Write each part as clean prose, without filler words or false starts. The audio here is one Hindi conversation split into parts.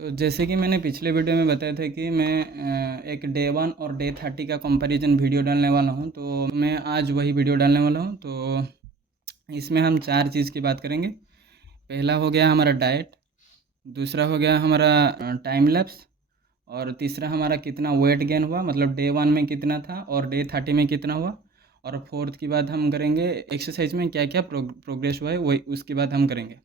तो जैसे कि मैंने पिछले वीडियो में बताया था कि मैं एक डे 1 और डे 30 का कंपैरिजन वीडियो डालने वाला हूं, तो मैं आज वही वीडियो डालने वाला हूं। तो इसमें हम 4 चीज़ की बात करेंगे। पहला हो गया हमारा डाइट, दूसरा हो गया हमारा टाइम लैप्स, और तीसरा हमारा कितना वेट गेन हुआ, मतलब डे 1 में कितना था और डे 30 में कितना हुआ। और फोर्थ की बात हम करेंगे एक्सरसाइज में क्या क्या प्रोग्रेस हुआ है, वही उसकी बात हम करेंगे।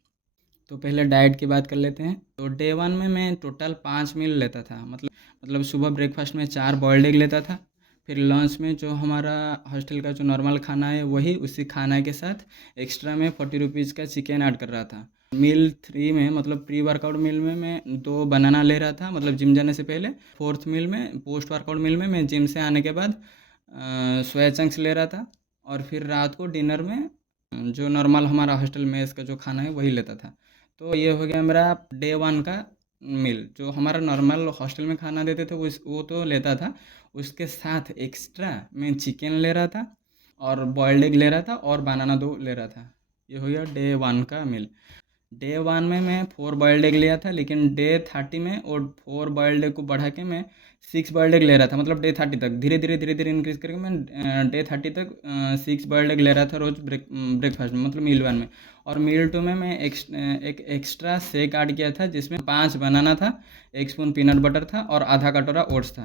तो पहले डाइट की बात कर लेते हैं। तो डे 1 में मैं टोटल 5 मील लेता था, मतलब सुबह ब्रेकफास्ट में 4 बॉइल्ड एग लेता था। फिर लंच में जो हमारा हॉस्टल का जो नॉर्मल खाना है वही, उसी खाना के साथ एक्स्ट्रा में 40 रुपीज़ का चिकन ऐड कर रहा था। मील 3 में, मतलब प्री वर्कआउट मील में मैं 2 बनाना ले रहा था, मतलब जिम जाने से पहले। फोर्थ मील में, पोस्ट वर्कआउट मील में, मैं जिम से आने के बाद सोया चंक्स ले रहा था। और फिर रात को डिनर में जो नॉर्मल हमारा हॉस्टल मेस का जो खाना है वही लेता था। तो ये हो गया मेरा डे 1 का मील। जो हमारा नॉर्मल हॉस्टल में खाना देते थे वो तो लेता था, उसके साथ एक्स्ट्रा मैं चिकन ले रहा था और बॉयल्ड एग ले रहा था और बनाना 2 ले रहा था। ये हो गया डे 1 का मील। डे 1 में मैं 4 बॉइल्ड एग लिया था, लेकिन डे 30 में और 4 बॉइल्ड एग को बढ़ा के मैं 6 बॉइल्ड एग ले रहा था। मतलब डे 30 तक धीरे धीरे धीरे धीरे इंक्रीज़ करके मैं डे 30 तक 6 बॉइल्ड एग ले रहा था रोज़ ब्रेकफास्ट में, मतलब मील 1 में। और मील 2 में मैं एक एक्स्ट्रा शेक ऐड किया था, जिसमें 5 बनाना था, 1 स्पून पीनट बटर था और आधा कटोरा ओट्स था।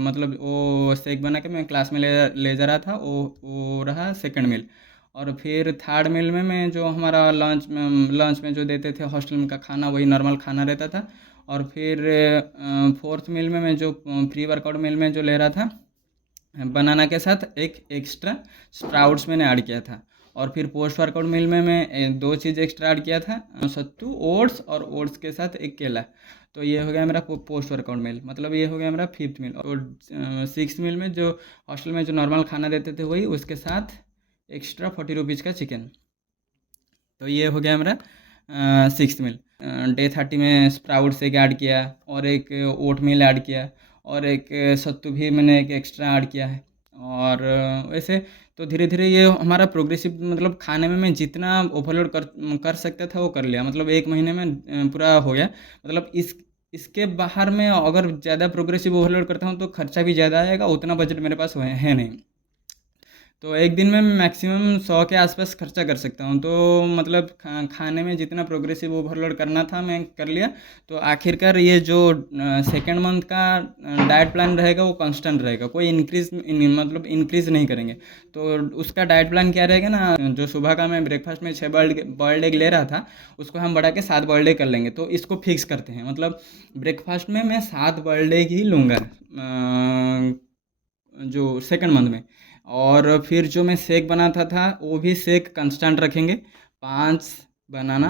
मतलब वो शेक बना के मैं क्लास में ले जा रहा था। वो रहा सेकंड मील। और फिर थर्ड मील में मैं जो हमारा लंच में जो देते थे हॉस्टल का खाना, वही नॉर्मल खाना रहता था। और फिर फोर्थ मील में मैं जो प्री वर्कआउट मील में जो ले रहा था, बनाना के साथ एक एक्स्ट्रा स्प्राउट्स मैंने ऐड किया था। और फिर पोस्ट वर्कआउट मील में मैं 2 चीज़ एक्स्ट्रा ऐड किया था, सत्तू ओट्स, और ओट्स के साथ एक केला। तो ये हो गया मेरा पोस्ट वर्कआउट मील, मतलब ये हो गया मेरा फिफ्थ मील। और सिक्स मील में जो हॉस्टल में जो नॉर्मल खाना देते थे वही, उसके साथ एक्स्ट्रा 40 रुपीज़ का चिकन। तो ये हो गया मेरा सिक्स्थ मील। डे 30 में स्प्राउट्स एक ऐड किया, और एक ओट मील ऐड किया, और एक सत्तू भी मैंने एक एक्स्ट्रा ऐड किया है। और वैसे तो धीरे धीरे ये हमारा प्रोग्रेसिव, मतलब खाने में मैं जितना ओवरलोड कर सकता था वो कर लिया, मतलब 1 महीने में पूरा हो गया। मतलब इसके बाहर में अगर ज़्यादा प्रोग्रेसिव ओवरलोड करता हूँ तो खर्चा भी ज़्यादा आएगा, उतना बजट मेरे पास है नहीं। तो एक दिन में मैक्सिमम 100 के आसपास खर्चा कर सकता हूँ। तो मतलब खाने में जितना प्रोग्रेसिव ओवरलोड करना था मैं कर लिया। तो आखिरकार ये जो सेकेंड मंथ का डाइट प्लान रहेगा वो कांस्टेंट रहेगा, कोई मतलब इंक्रीज़ नहीं करेंगे। तो उसका डाइट प्लान क्या रहेगा ना, जो सुबह का मैं ब्रेकफास्ट में 6 बॉइल्ड एग ले रहा था, उसको हम बढ़ा के 7 बॉइल्ड एग कर लेंगे। तो इसको फिक्स करते हैं, मतलब ब्रेकफास्ट में मैं 7 बॉइल्ड एग ही लूँगा जो सेकंड मंथ में। और फिर जो मैं शेक बनाता था वो भी शेक कांस्टेंट रखेंगे। 5 बनाना,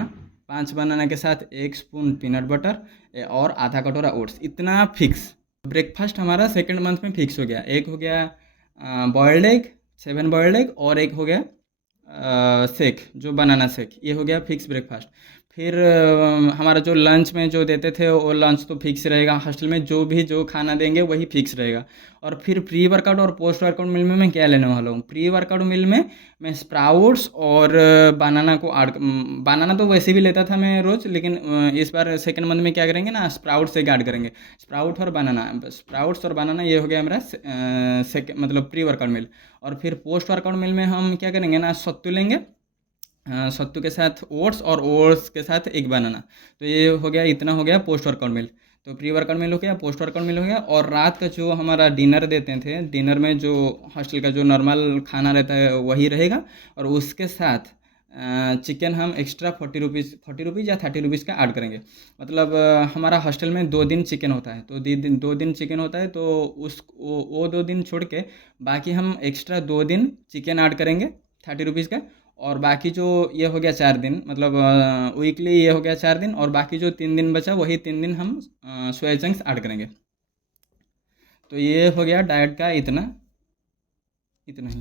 5 बनाना के साथ 1 स्पून पीनट बटर और आधा कटोरा ओट्स, इतना फिक्स। ब्रेकफास्ट हमारा सेकंड मंथ में फिक्स हो गया। एक हो गया बॉयल्ड एग, 7 बॉयल्ड एग, और एक हो गया शेक, जो बनाना शेक, ये हो गया फिक्स ब्रेकफास्ट। फिर हमारा जो लंच में जो देते थे वो लंच तो फिक्स रहेगा, हॉस्टल में जो खाना देंगे वही फिक्स रहेगा। और फिर प्री वर्कआउट और पोस्ट वर्कआउट मील में मैं क्या लेने वाला हूँ, प्री वर्कआउट मील में मैं स्प्राउट्स और बनाना तो वैसे भी लेता था मैं रोज़, लेकिन इस बार सेकंड मंथ में क्या करेंगे ना, स्प्राउट्स से ऐड करेंगे। स्प्राउट्स और बनाना, ये हो गया मेरा मतलब प्री वर्कआउट मील। और फिर पोस्ट वर्कआउट मील में हम क्या करेंगे ना, सत्तू लेंगे, सत्तू के साथ ओट्स, और ओट्स के साथ एक बनाना। तो ये हो गया, इतना हो गया पोस्ट वर्कआउट मील। तो प्री वर्कआउट मील हो गया, पोस्ट वर्कआउट मील हो गया। और रात का जो हमारा डिनर देते थे, डिनर में जो हॉस्टल का जो नॉर्मल खाना रहता है वही रहेगा, और उसके साथ चिकन हम एक्स्ट्रा 40 रुपीज़ या 30 रुपीज़ का ऐड करेंगे। मतलब हमारा हॉस्टल में 2 दिन चिकन होता है, तो 2 दिन चिकन होता है, तो वो 2 दिन छोड़ के बाकी हम एक्स्ट्रा 2 दिन चिकन ऐड करेंगे 30 रुपीज़ का। और बाकी जो ये हो गया 4 दिन, मतलब वीकली ये हो गया 4 दिन, और बाकी जो 3 दिन बचा वही 3 दिन हम सोया चंक्स ऐड करेंगे। तो ये हो गया डाइट का इतना इतना ही।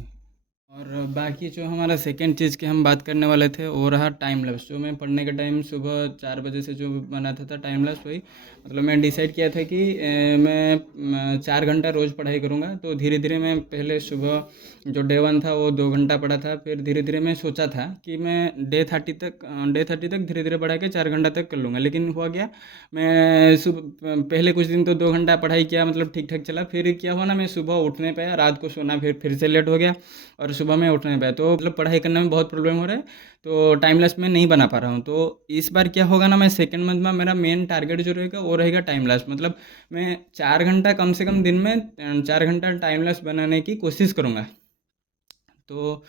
और बाकी जो हमारा सेकंड चीज़ की हम बात करने वाले थे वो रहा टाइम लैप्स। जो मैं पढ़ने के टाइम सुबह 4 बजे से जो बनाता था टाइम लैप्स, वही मतलब मैं डिसाइड किया था कि मैं 4 घंटा रोज़ पढ़ाई करूँगा। तो धीरे धीरे मैं पहले सुबह जो डे वन था वो 2 घंटा पढ़ा था, फिर धीरे धीरे मैं सोचा था कि मैं डे 30 तक धीरे धीरे बढ़ा के 4 घंटा तक कर लूँगा। लेकिन हुआ क्या, मैं सुबह पहले कुछ दिन तो 2 घंटा पढ़ाई किया, मतलब ठीक ठाक चला। फिर क्या हुआ ना, मैं सुबह उठ नहीं पाया, रात को सोना फिर से लेट हो गया और सुबह में उठ नहीं पाया। तो मतलब पढ़ाई करने में बहुत प्रॉब्लम हो रहा है, तो टाइमलेस में नहीं बना पा रहा हूँ। तो इस बार क्या होगा ना, मैं सेकंड मंथ में मेरा मेन टारगेट जो रहेगा वो रहेगा टाइमलेस। मतलब मैं 4 घंटा कम से कम दिन में 4 घंटा टाइमलेस बनाने की कोशिश करूँगा। तो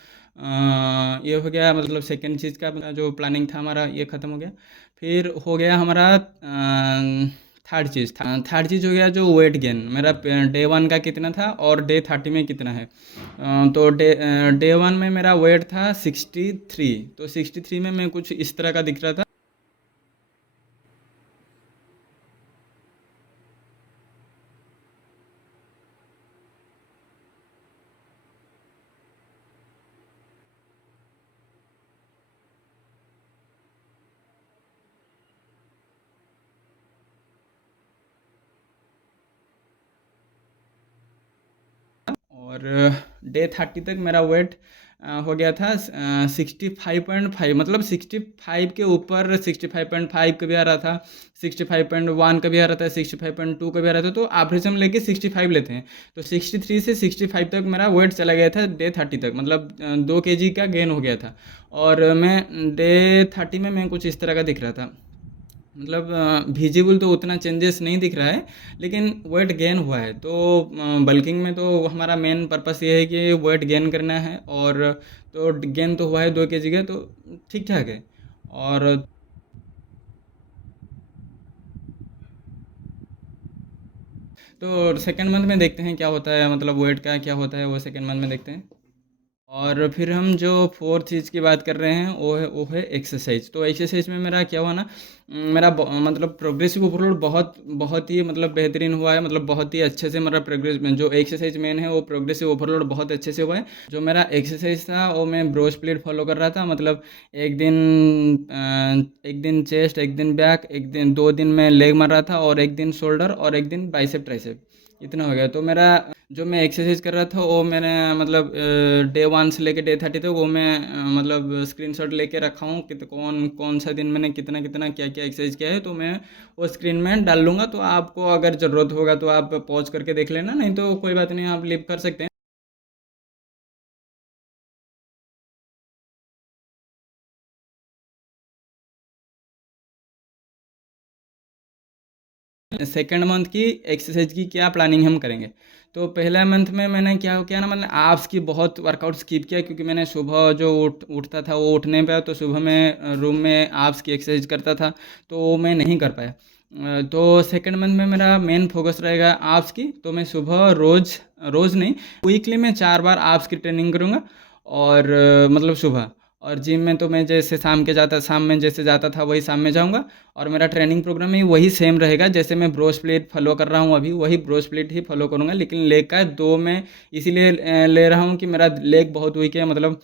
ये हो गया, मतलब सेकंड चीज़ का जो प्लानिंग था हमारा ये ख़त्म हो गया। फिर हो गया हमारा थर्ड चीज़ हो गया जो वेट गेन। मेरा डे वन का कितना था और डे 30 में कितना है। तो डे वन में मेरा वेट था 63। तो 63 में मैं कुछ इस तरह का दिख रहा था। और डे 30 तक मेरा वेट हो गया था 65.5। मतलब 65 के ऊपर 65.5 कभी आ रहा था, 65.1 कभी आ रहा था, 65.2 कभी आ रहा था। तो एवरेज हम लेके 65 लेते हैं। तो 63 से 65 तक मेरा वेट चला गया था डे 30 तक, मतलब 2 kg का गेन हो गया था। और मैं डे 30 में मैं कुछ इस तरह का दिख रहा था। मतलब विजिबल तो उतना चेंजेस नहीं दिख रहा है, लेकिन वेट गेन हुआ है। तो बल्किंग में तो हमारा मेन पर्पस ये है कि वेट गेन करना है, और तो गेन तो हुआ है 2 kg का, तो ठीक ठाक है। और तो सेकेंड मंथ में देखते हैं क्या होता है, मतलब वेट का क्या होता है वो सेकेंड मंथ में देखते हैं। और फिर हम जो फोर्थ चीज़ की बात कर रहे हैं वो है एक्सरसाइज। तो एक्सरसाइज में मेरा क्या हुआ ना, मेरा मतलब प्रोग्रेसिव ओवरलोड बहुत बहुत ही मतलब बेहतरीन हुआ है। मतलब बहुत ही अच्छे से मेरा प्रोग्रेस जो एक्सरसाइज मेन है वो प्रोग्रेसिव ओवरलोड बहुत अच्छे से हुआ है। जो मेरा एक्सरसाइज था वो मैं ब्रो स्प्लिट फॉलो कर रहा था। मतलब एक दिन चेस्ट, एक दिन बैक, एक दिन 2 दिन में लेग मार रहा था, और एक दिन शोल्डर, और एक दिन बाइसेप ट्राइसेप। इतना हो गया। तो मेरा जो मैं एक्सरसाइज कर रहा था वो मैंने मतलब डे 1 से लेके डे 30 तक वो मैं मतलब स्क्रीनशॉट लेके रखा हूँ कि तो कौन कौन सा दिन मैंने कितना कितना क्या क्या एक्सरसाइज किया है। तो मैं वो स्क्रीन में डाल लूँगा। तो आपको अगर ज़रूरत होगा तो आप पॉज करके देख लेना, नहीं तो कोई बात नहीं, आप लिव कर सकते हैं। सेकेंड मंथ की एक्सरसाइज की क्या प्लानिंग हम करेंगे। तो पहला मंथ में मैंने क्या किया ना, मतलब एब्स की बहुत वर्कआउट स्किप किया, क्योंकि मैंने सुबह जो उठता था वो उठ नहीं पाया। तो सुबह में रूम में एब्स की एक्सरसाइज करता था, तो वो मैं नहीं कर पाया। तो सेकेंड मंथ में मेरा मेन फोकस रहेगा एब्स की। तो मैं सुबह रोज़ रोज़ नहीं, वीकली में 4 बार एब्स की ट्रेनिंग करूँगा। और मतलब सुबह, और जिम में तो मैं जैसे शाम में जैसे जाता था वही शाम में जाऊँगा। और मेरा ट्रेनिंग प्रोग्राम ही वही सेम रहेगा, जैसे मैं ब्रो स्प्लिट फॉलो कर रहा हूँ अभी, वही ब्रो स्प्लिट ही फॉलो करूँगा। लेकिन लेग का 2 में इसीलिए ले रहा हूँ कि मेरा लेग बहुत वीक है। मतलब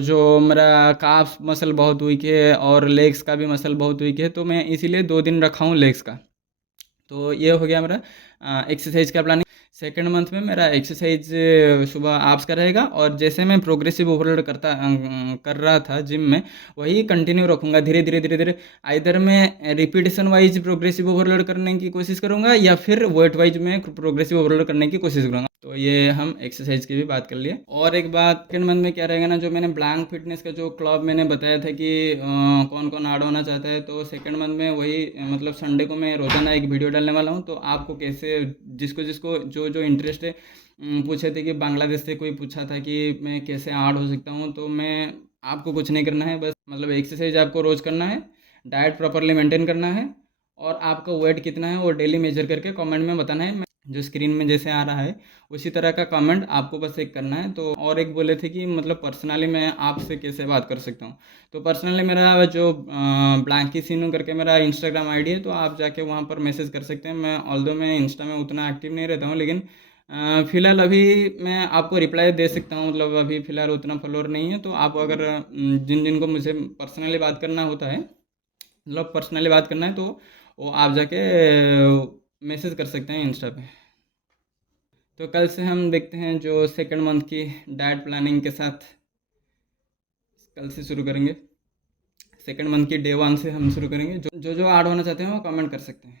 जो मेरा काफ मसल बहुत वीक है और लेग्स का भी मसल बहुत वीक है, तो मैं इसीलिए 2 दिन रखा हूँ लेग्स का। तो ये हो गया मेरा एक्सरसाइज का प्लानिंग। सेकंड मंथ में मेरा एक्सरसाइज सुबह आप्स का रहेगा, और जैसे मैं प्रोग्रेसिव ओवरलोड कर रहा था जिम में, वही कंटिन्यू रखूँगा। धीरे धीरे धीरे धीरे आइदर मैं रिपीटेशन वाइज प्रोग्रेसिव ओवरलोड करने की कोशिश करूँगा, या फिर वेट वाइज में प्रोग्रेसिव ओवरलोड करने की कोशिश करूँगा। तो ये हम एक्सरसाइज की भी बात कर लिए। और एक बात सेकंड मंथ में क्या रहेगा ना, जो मैंने ब्लैंक फिटनेस का जो क्लब मैंने बताया था कि कौन कौन ऐड होना चाहता है, तो सेकंड मंथ में वही मतलब संडे को मैं रोज़ाना एक वीडियो डालने वाला हूँ। तो आपको कैसे, जिसको जिसको जो जो इंटरेस्ट है, पूछे थे कि बांग्लादेश से कोई पूछा था कि मैं कैसे ऐड हो सकता हूँ। तो मैं आपको कुछ नहीं करना है, बस मतलब एक्सरसाइज आपको रोज़ करना है, डाइट प्रॉपरली मेंटेन करना है, और आपका वेट कितना है वो डेली मेजर करके कमेंट में बताना है। जो स्क्रीन में जैसे आ रहा है उसी तरह का कमेंट आपको बस एक करना है। तो और एक बोले थे कि मतलब पर्सनली मैं आपसे कैसे बात कर सकता हूँ। तो पर्सनली मेरा जो ब्लैंकी सीनू करके मेरा इंस्टाग्राम आईडी है, तो आप जाके वहाँ पर मैसेज कर सकते हैं। मैं ऑल्दो मैं इंस्टा में उतना एक्टिव नहीं रहता हूँ, लेकिन फ़िलहाल अभी मैं आपको रिप्लाई दे सकता हूँ, मतलब अभी फ़िलहाल उतना फॉलोअर नहीं है, तो आप अगर जिन जिन को मुझे पर्सनली बात करना होता है, मतलब पर्सनली बात करना है, तो वो आप जाके मैसेज कर सकते हैं इंस्टा पे। तो कल से हम देखते हैं जो सेकंड मंथ की डाइट प्लानिंग के साथ कल से शुरू करेंगे। सेकंड मंथ की डे 1 से हम शुरू करेंगे। जो जो ऐड होना चाहते हैं वो कमेंट कर सकते हैं।